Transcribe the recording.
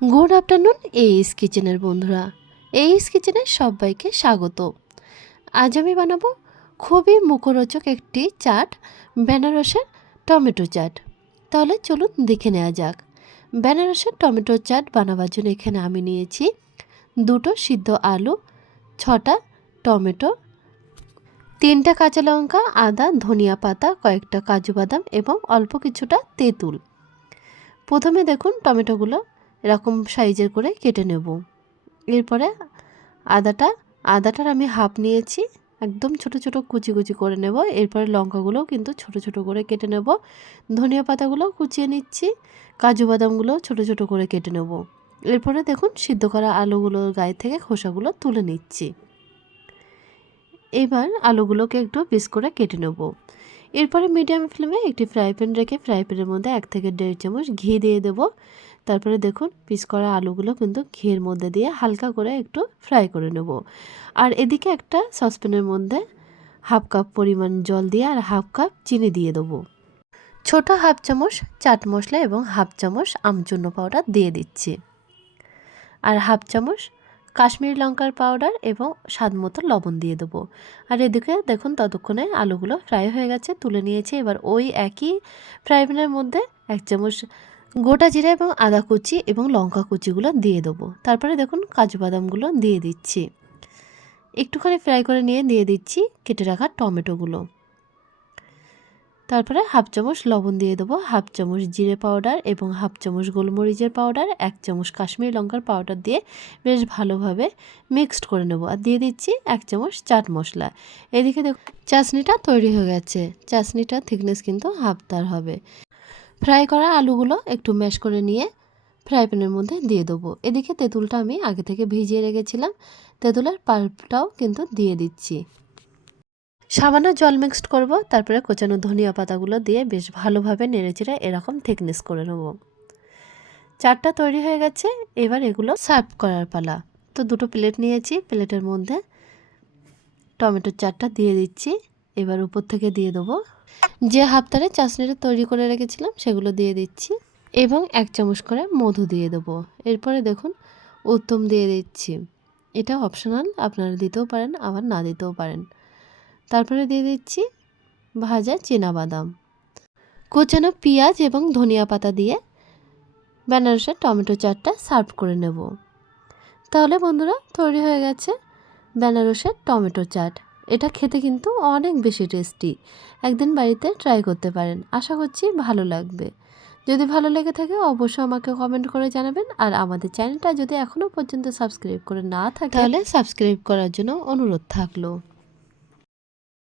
Good afternoon এইস কিচেনের বন্ধুরা। এইস কিচেনে সবাইকে স্বাগত। আজ আমি বানাবো খুবই মুখরোচক একটি চাট, বেনারসের টমেটো চাট। তাহলে চলুন দেখে নেওয়া যাক। বেনারসের টমেটো চাট বানাবার জন্য এখানে আমি নিয়েছি দুটো সিদ্ধ আলু, ছটা টমেটো, তিনটা কাঁচা লঙ্কা, আদা, ধনিয়া পাতা, কয়েকটা কাজু বাদাম এবং অল্প কিছুটা তেঁতুল। প্রথমে দেখুন টমেটোগুলো এরকম সাইজের করে কেটে নেব। এরপরে আদাটা, আদাটার আমি হাফ নিয়েছি, একদম ছোট ছোট কুচি কুচি করে নেব। এরপরে লঙ্কাগুলোও কিন্তু ছোট ছোট করে কেটে নেব। ধনিয়া পাতাগুলো কুচিয়ে নিচ্ছি, কাজু বাদামগুলো ছোট ছোট করে কেটে নেব। এরপরে দেখুন, সিদ্ধ করা আলুগুলোর গায়ে থেকে খোসাগুলো তুলে নিচ্ছি। এবার আলুগুলোকে একটু পিস করে কেটে নেব। এরপরে মিডিয়াম ফ্লেমে একটি ফ্রাই প্যান রেখে ফ্রাই প্যানের মধ্যে এক থেকে দেড় চামচ ঘি দিয়ে দেবো। তারপরে দেখুন পিস করা আলুগুলো কিন্তু ঘিয়ের মধ্যে দিয়ে হালকা করে একটু ফ্রাই করে নেব। আর এদিকে একটা সসপ্যানের মধ্যে হাফ কাপ পরিমাণ জল দিয়ে আর হাফ কাপ চিনি দিয়ে দেবো। ছোট হাফ চামচ চাট মশলা এবং হাফ চামচ আমচূর্ণ পাউডার দিয়ে দিচ্ছি। আর হাফ চামচ কাশ্মীরি লঙ্কার পাউডার এবং স্বাদ মতো লবণ দিয়ে দেবো। আর এদিকে দেখুন ততক্ষণে আলুগুলো ফ্রাই হয়ে গেছে, তুলে নিয়েছি। এবার ওই একই ফ্রাই প্যানের মধ্যে এক চামচ গোটা জিরা এবং আদা কুচি এবং লঙ্কা কুচিগুলো দিয়ে দেবো। তারপরে দেখুন কাজু বাদামগুলো দিয়ে দিচ্ছি। একটুখানি ফ্রাই করে নিয়ে দিয়ে দিচ্ছি কেটে রাখা টমেটোগুলো। তারপরে হাফ চামচ লবণ দিয়ে দেবো, হাফ চামচ জিরে পাউডার এবং হাফ চামচ গোলমরিচের পাউডার, এক চামচ কাশ্মীরি লঙ্কার পাউডার দিয়ে বেশ ভালোভাবে মিক্সড করে নেব। আর দিয়ে দিচ্ছি এক চামচ চাট মশলা। এদিকে দেখুন চাশনিটা তৈরি হয়ে গেছে। চাশনিটার থিকনেস কিন্তু হাফ তার হবে। ফ্রাই করা আলুগুলো একটু ম্যাশ করে নিয়ে ফ্রাই প্যানের মধ্যে দিয়ে দেবো। এদিকে তেঁতুলটা আমি আগে থেকে ভিজিয়ে রেখেছিলাম। তেঁতুলের পাল্পটাও কিন্তু দিয়ে দিচ্ছি। সামান্য জল মিক্সড করব, তারপরে কোচানো ধনিয়া পাতাগুলো দিয়ে বেশ ভালোভাবে নেড়েচেড়ে এরকম থিকনেস করে নেব। চারটা তৈরি হয়ে গেছে, এবার এগুলো সার্ভ করার পালা। তো দুটো প্লেট নিয়েছি প্লেটের মধ্যে টমেটোর চারটা দিয়ে দিচ্ছি। এবার উপর থেকে দিয়ে দেবো যে হাফতারে চাশনিটা তৈরি করে রেখেছিলাম, সেগুলো দিয়ে দিচ্ছি এবং এক চামচ করে মধু দিয়ে দেবো। এরপরে দেখুন, উত্তম দিয়ে দিচ্ছি। এটা অপশনাল আপনারা দিতেও পারেন, আবার না দিতেও পারেন। তারপরে দিয়ে দিচ্ছি ভাজা বাদাম কোচানো পেঁয়াজ এবং ধনিয়া পাতা দিয়ে বেনারসের টমেটো চাটটা সার্ভ করে নেব। তাহলে বন্ধুরা, তৈরি হয়ে গেছে বেনারসের টমেটো চাট। এটা খেতে কিন্তু অনেক বেশি টেস্টি একদিন বাড়িতে ট্রাই করতে পারেন। আশা করছি ভালো লাগবে। যদি ভালো লেগে থাকে অবশ্যই আমাকে কমেন্ট করে জানাবেন। আর আমাদের চ্যানেলটা যদি এখনও পর্যন্ত সাবস্ক্রাইব করে না থাকে তাহলে সাবস্ক্রাইব করার জন্য অনুরোধ থাকল।